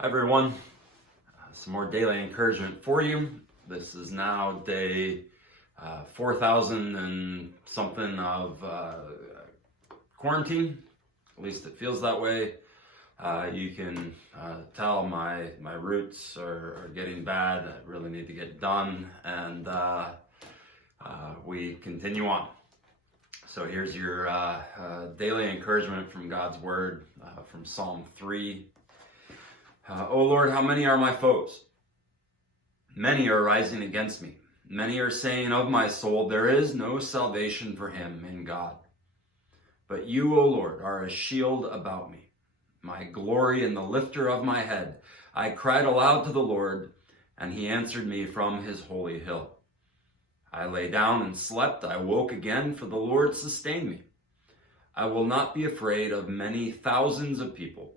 Hi everyone, some more daily encouragement for you. This is now day 4,000 and something of quarantine. At least it feels that way. You can tell my roots are getting bad. I really need to get done, and we continue on. So here's your daily encouragement from God's Word from Psalm 3. O Lord, how many are my foes? Many are rising against me. Many are saying of my soul, there is no salvation for him in God. But you, O Lord, are a shield about me, my glory and the lifter of my head. I cried aloud to the Lord, and he answered me from his holy hill. I lay down and slept. I woke again, for the Lord sustained me. I will not be afraid of many thousands of people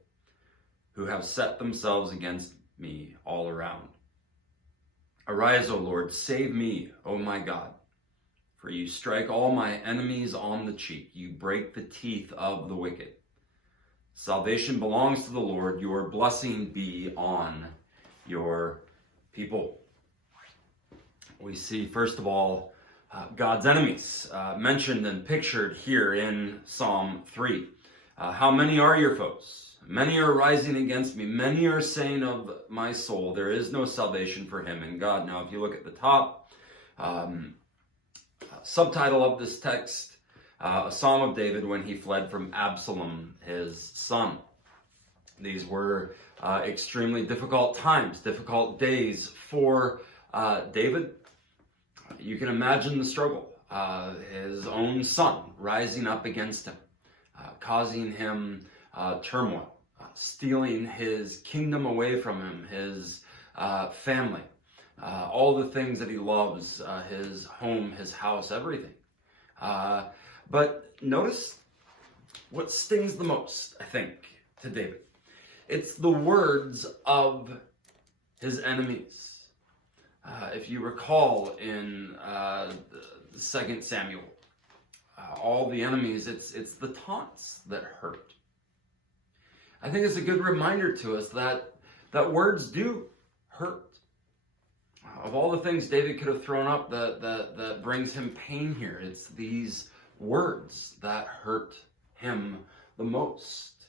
who have set themselves against me all around. Arise, O Lord, save me, O my God. For you strike all my enemies on the cheek. You break the teeth of the wicked. Salvation belongs to the Lord. Your blessing be on your people. We see, first of all, God's enemies mentioned and pictured here in Psalm 3. How many are your foes? Many are rising against me. Many are saying of my soul, there is no salvation for him in God. Now, if you look at the top, subtitle of this text, a Psalm of David when he fled from Absalom, his son. These were extremely difficult times, difficult days for David. You can imagine the struggle. His own son rising up against him, causing him turmoil, stealing his kingdom away from him, his family, all the things that he loves, his home, his house, everything. But notice what stings the most, I think, to David. It's the words of his enemies. If you recall in 2 Samuel, all the enemies, it's the taunts that hurt. I think it's a good reminder to us that words do hurt. Of all the things David could have thrown up that brings him pain here, it's these words that hurt him the most.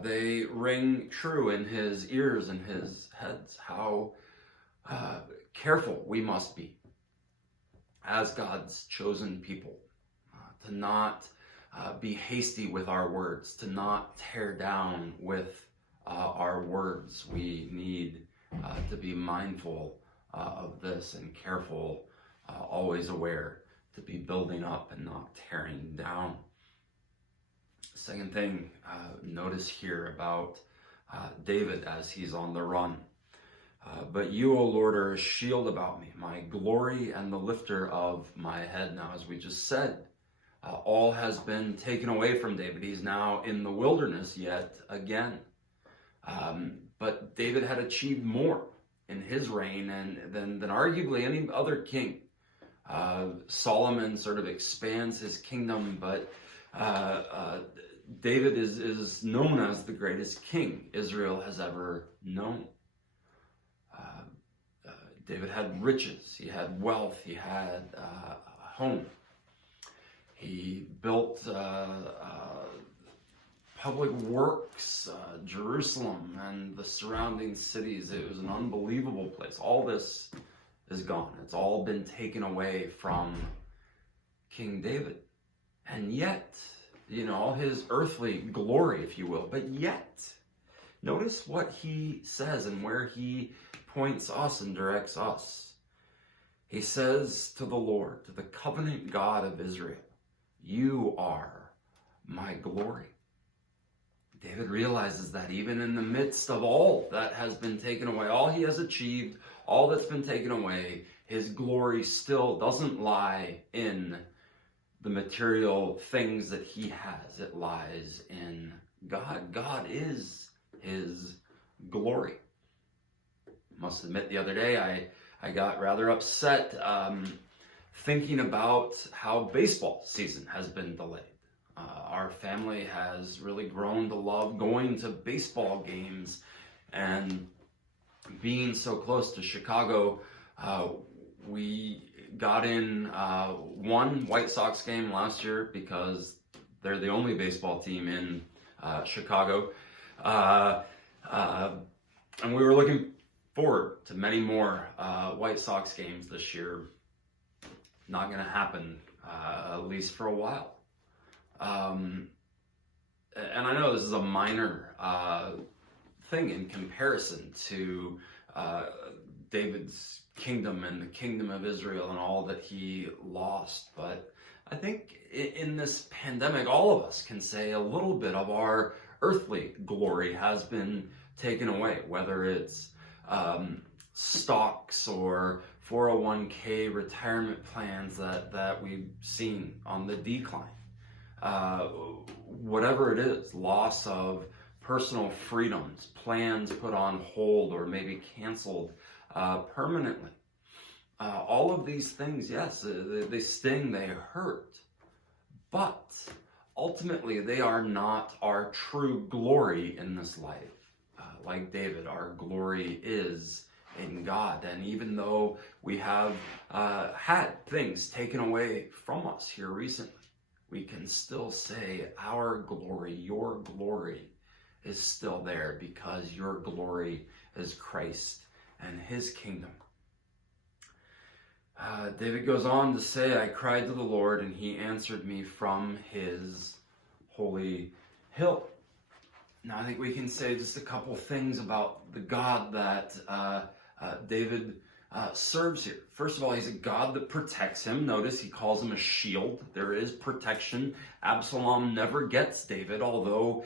They ring true in his ears and his heads. How careful we must be as God's chosen people to not be hasty with our words, to not tear down with our words. We need to be mindful of this and careful, always aware to be building up and not tearing down. Second thing, notice here about David as he's on the run. But you, O Lord, are a shield about me, my glory and the lifter of my head. Now, as we just said, all has been taken away from David. He's now in the wilderness yet again. But David had achieved more in his reign than arguably any other king. Solomon sort of expands his kingdom, but David is known as the greatest king Israel has ever known. David had riches, he had wealth, he had a home. He built public works, Jerusalem and the surrounding cities. It was an unbelievable place. All this is gone. It's all been taken away from King David. And yet, all his earthly glory, if you will, but yet, notice what he says and where he points us and directs us. He says to the Lord, to the covenant God of Israel, you are my glory. David realizes that even in the midst of all that has been taken away, all he has achieved, all that's been taken away, his glory still doesn't lie in the material things that he has. It lies in God. God is his glory. Must admit, the other day I got rather upset thinking about how baseball season has been delayed. Our family has really grown to love going to baseball games And being so close to Chicago, we got in one White Sox game last year because they're the only baseball team in Chicago. And we were looking forward to many more White Sox games this year. Not going to happen, at least for a while. And I know this is a minor thing in comparison to David's kingdom and the kingdom of Israel and all that he lost. But I think in this pandemic, all of us can say a little bit of our earthly glory has been taken away, whether it's stocks or 401k retirement plans that we've seen on the decline. Whatever it is, loss of personal freedoms, plans put on hold or maybe canceled permanently. All of these things, yes, they sting, they hurt, but ultimately they are not our true glory in this life. Like David, our glory is in God. And even though we have had things taken away from us here recently, we can still say our glory, your glory, is still there because your glory is Christ and his kingdom. David goes on to say, I cried to the Lord and he answered me from his holy hill. Now I think we can say just a couple things about the God that David serves here. First of all, he's a God that protects him. Notice he calls him a shield. There is protection. Absalom never gets David, although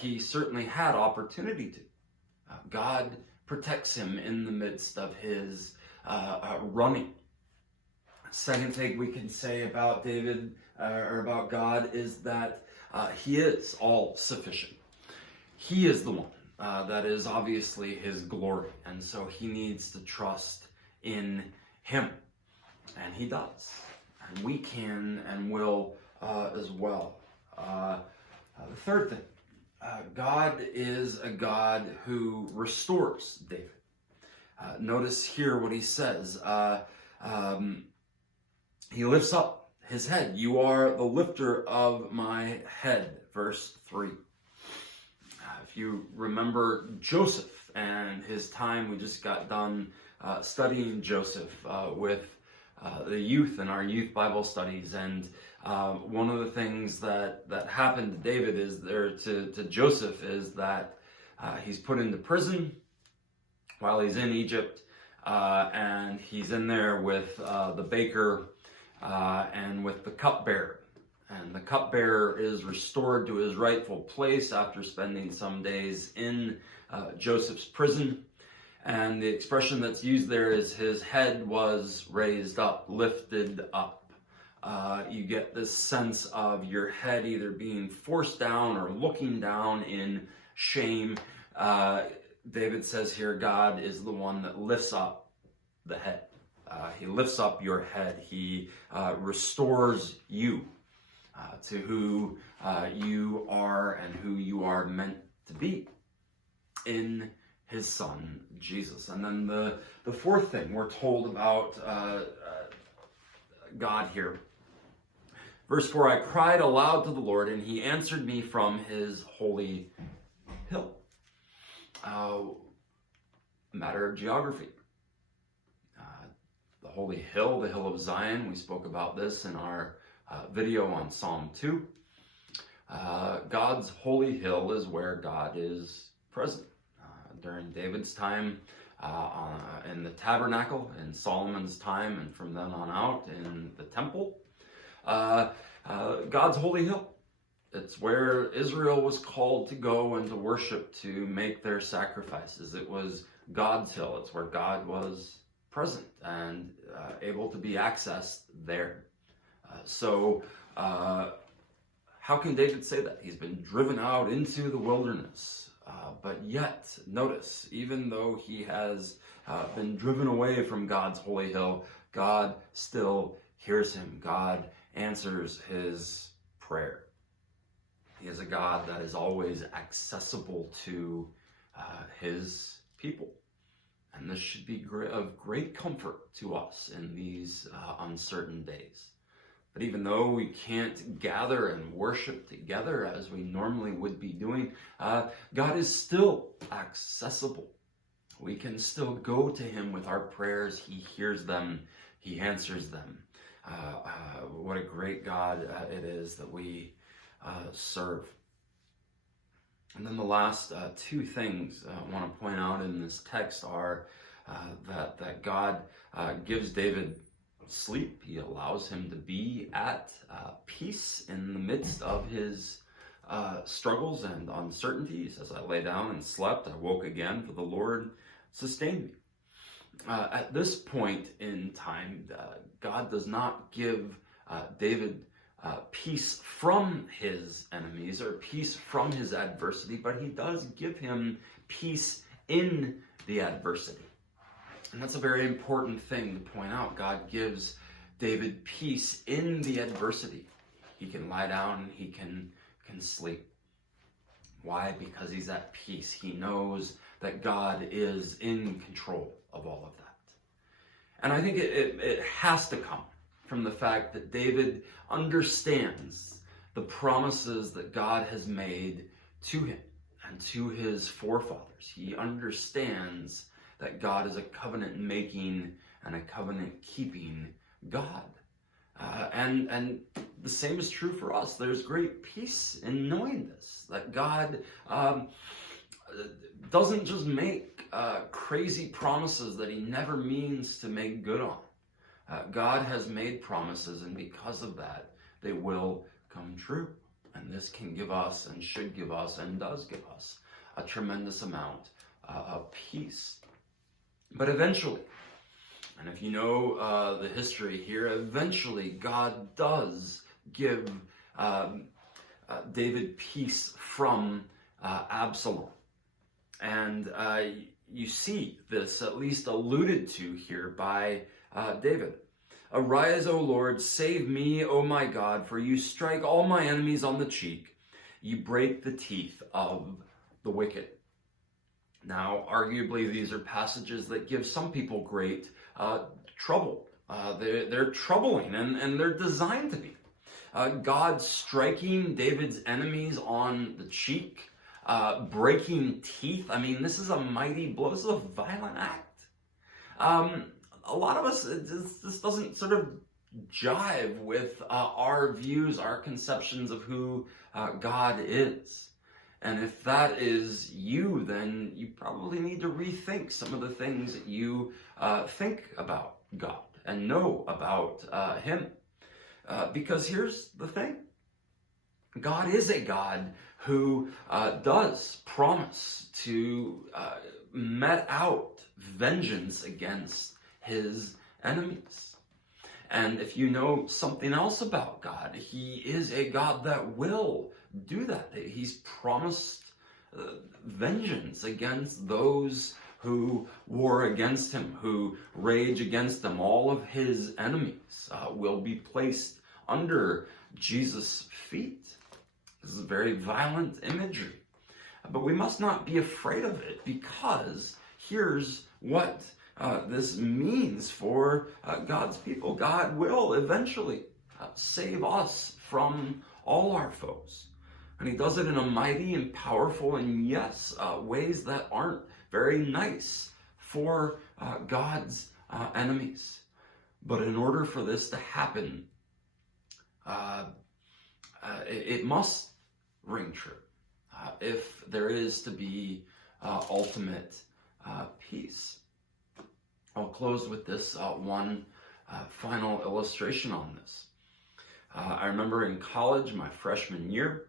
he certainly had opportunity to. God protects him in the midst of his running. Second thing we can say about David, or about God, is that he is all sufficient. He is the one that is obviously his glory, and so he needs to trust in him, and he does, and we can and will as well. The third thing, God is a God who restores David. Notice here what he says. He lifts up his head. You are the lifter of my head. Verse 3. If you remember Joseph and his time, we just got done studying Joseph with the youth in our youth Bible studies. And one of the things that happened to David is to Joseph is that he's put into prison while he's in Egypt. And he's in there with the baker and with the cupbearer. And the cupbearer is restored to his rightful place after spending some days in Joseph's prison. And the expression that's used there is his head was raised up, lifted up. You get this sense of your head either being forced down or looking down in shame. David says here, God is the one that lifts up the head. He lifts up your head. He restores you to who you are and who you are meant to be in his son, Jesus. And then the fourth thing we're told about God here. Verse 4, I cried aloud to the Lord, and he answered me from his holy hill. Matter of geography. The holy hill, the hill of Zion, we spoke about this in our video on Psalm 2. God's holy hill is where God is present. During David's time in the tabernacle, in Solomon's time, and from then on out in the temple. God's holy hill. It's where Israel was called to go and to worship, to make their sacrifices. It was God's hill. It's where God was present and able to be accessed there. So how can David say that? He's been driven out into the wilderness. But yet, notice, even though he has been driven away from God's holy hill, God still hears him. God answers his prayer. He is a God that is always accessible to his people. And this should be of great comfort to us in these uncertain days. But even though we can't gather and worship together as we normally would be doing, God is still accessible. We can still go to him with our prayers. He hears them. He answers them. What a great God it is that we serve. And then the last two things I want to point out in this text are that God gives David sleep. He allows him to be at peace in the midst of his struggles and uncertainties. As I lay down and slept, I woke again, for the Lord sustained me. At this point in time, God does not give David peace from his enemies or peace from his adversity, but he does give him peace in the adversity. And that's a very important thing to point out. God gives David peace in the adversity. He can lie down, he can sleep. Why? Because he's at peace. He knows that God is in control of all of that. And I think it has to come from the fact that David understands the promises that God has made to him and to his forefathers. He understands that God is a covenant-making and a covenant-keeping God. And the same is true for us. There's great peace in knowing this, that God doesn't just make crazy promises that he never means to make good on. God has made promises, and because of that, they will come true. And this can give us, and should give us, and does give us, a tremendous amount of peace. But eventually, and if you know the history here, eventually God does give David peace from Absalom. And you see this at least alluded to here by David. Arise, O Lord, save me, O my God, for you strike all my enemies on the cheek. You break the teeth of the wicked. Now, arguably, these are passages that give some people great trouble. They're troubling, and they're designed to be. God striking David's enemies on the cheek, breaking teeth. I mean, this is a mighty blow. This is a violent act. A lot of us, this doesn't sort of jive with our views, our conceptions of who God is. And if that is you, then you probably need to rethink some of the things that you think about God and know about him. Because here's the thing. God is a God who does promise to met out vengeance against his enemies. And if you know something else about God, he is a God that will do that. He's promised vengeance against those who war against him, who rage against him. All of his enemies will be placed under Jesus' feet. This is very violent imagery. But we must not be afraid of it, because here's what this means for God's people. God will eventually save us from all our foes. And he does it in a mighty and powerful and, yes, ways that aren't very nice for God's enemies. But in order for this to happen, it must ring true. If there is to be ultimate peace. I'll close with this one final illustration on this. I remember in college, my freshman year,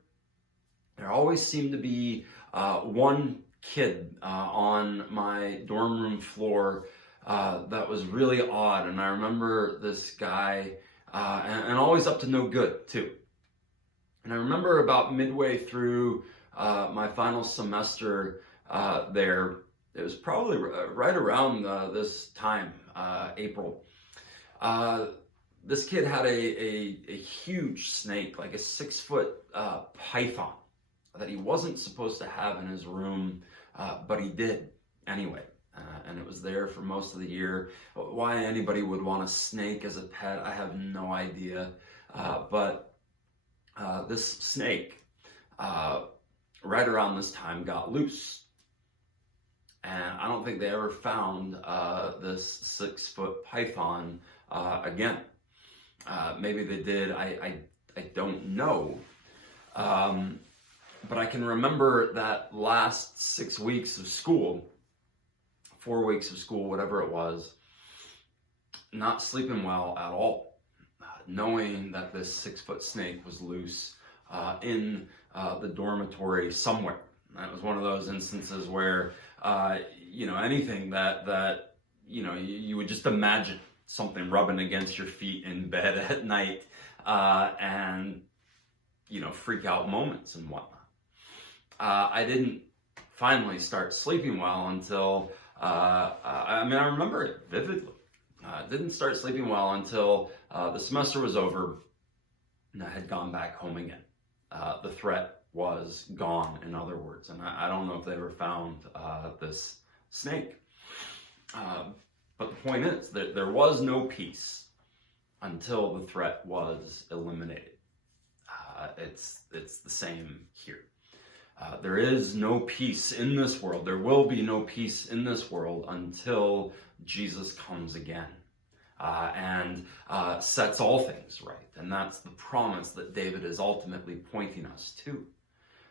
there always seemed to be one kid on my dorm room floor that was really odd. And I remember this guy, and always up to no good, too. And I remember about midway through my final semester there, it was probably right around this time, April. This kid had a huge snake, like a 6-foot python, that he wasn't supposed to have in his room but he did anyway. And it was there for most of the year. Why anybody would want a snake as a pet, I have no idea. But this snake, right around this time, got loose. And I don't think they ever found this 6-foot python again. Maybe they did, I don't know. But I can remember that last 6 weeks of school, 4 weeks of school, whatever it was, not sleeping well at all, knowing that this 6-foot snake was loose in the dormitory somewhere. That was one of those instances where, anything that you would just imagine something rubbing against your feet in bed at night, and, freak out moments and whatnot. I didn't finally start sleeping well until, I remember it vividly. Didn't start sleeping well until the semester was over and I had gone back home again. The threat was gone, in other words, and I don't know if they ever found this snake. But the point is that there was no peace until the threat was eliminated. It's the same here. There is no peace in this world. There will be no peace in this world until Jesus comes again and sets all things right. And that's the promise that David is ultimately pointing us to.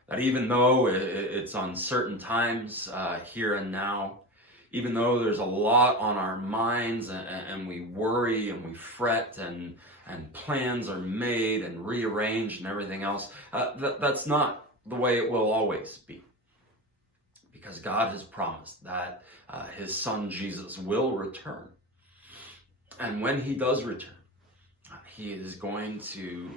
That even though it's uncertain times here and now, even though there's a lot on our minds and we worry and we fret and plans are made and rearranged and everything else, that's not the way it will always be. Because God has promised that his son Jesus will return. And when he does return, he is going to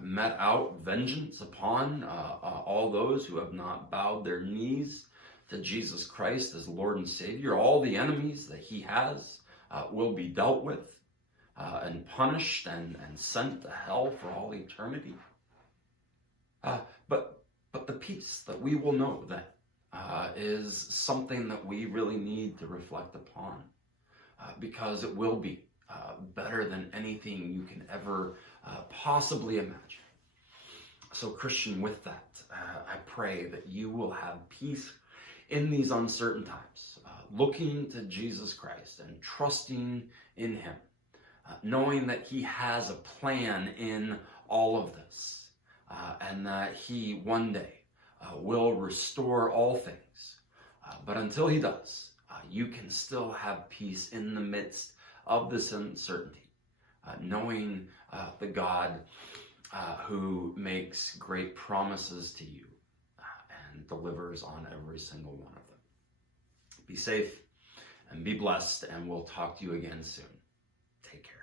met out vengeance upon all those who have not bowed their knees to Jesus Christ as Lord and Savior. All the enemies that he has will be dealt with and punished and sent to hell for all eternity. But the peace that we will know then is something that we really need to reflect upon, because it will be better than anything you can ever possibly imagine. So Christian, with that, I pray that you will have peace in these uncertain times, looking to Jesus Christ and trusting in him, knowing that he has a plan in all of this, and that he one day will restore all things. But until he does, you can still have peace in the midst of this uncertainty, knowing the God who makes great promises to you and delivers on every single one of them. Be safe and be blessed, and we'll talk to you again soon. Take care.